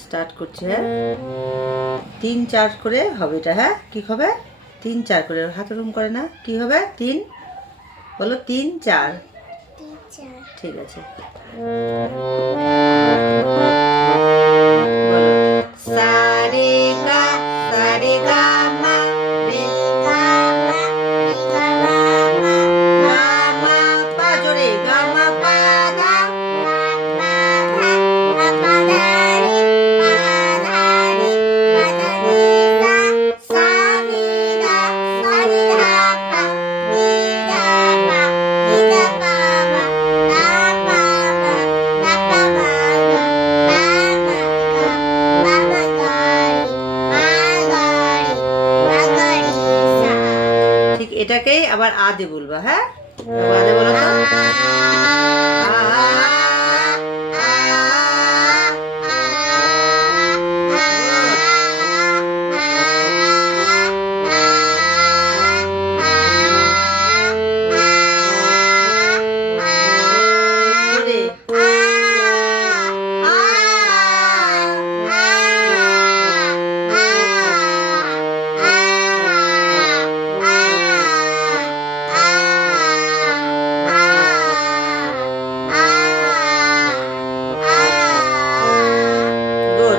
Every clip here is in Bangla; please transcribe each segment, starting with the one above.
স্টার্ট করছি। হ্যাঁ, 3-4 করে হবে এটা। হ্যাঁ, কি হবে? 3-4 করে। হাত ওরম করে না, কি হবে? 3 বলো, 3-4। ঠিক আছে, বলো সা রে গা, সা রে গা মা, রে গা মা, রে গা মা, গা মা পা, জোরে গা মা পা ধা, মা পা ধা, মা পা ধা রে, পা ধা রে, পা ধা রে সা, সা রে গা, সা রে গা পা, রে গা মা, রে গা পা মা, গা পা মা, গা পা মা গা, পা মা গা, পা মা গা রে, মা গা রে, মা গা রে সা। ঠিক এটাকেই আবার আদে বলবা। হ্যাঁ, আবার আদে বলো তো।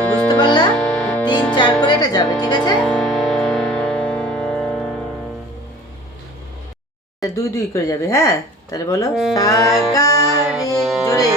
বুঝতে পারলা? 3-4 করে এটা যাবে। ঠিক আছে, 2-2 করে যাবে। হ্যাঁ, তাহলে বলো সা গা রে, জোরে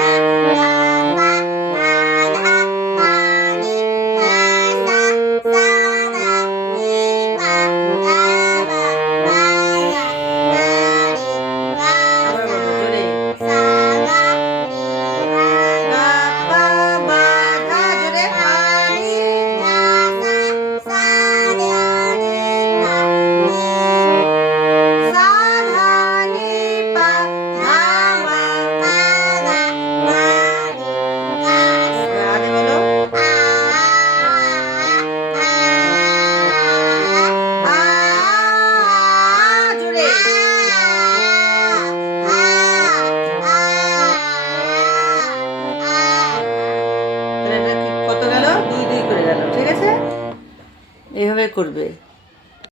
কত গেল? 2-2 করে গেল। ঠিক আছে, এইভাবে করবে।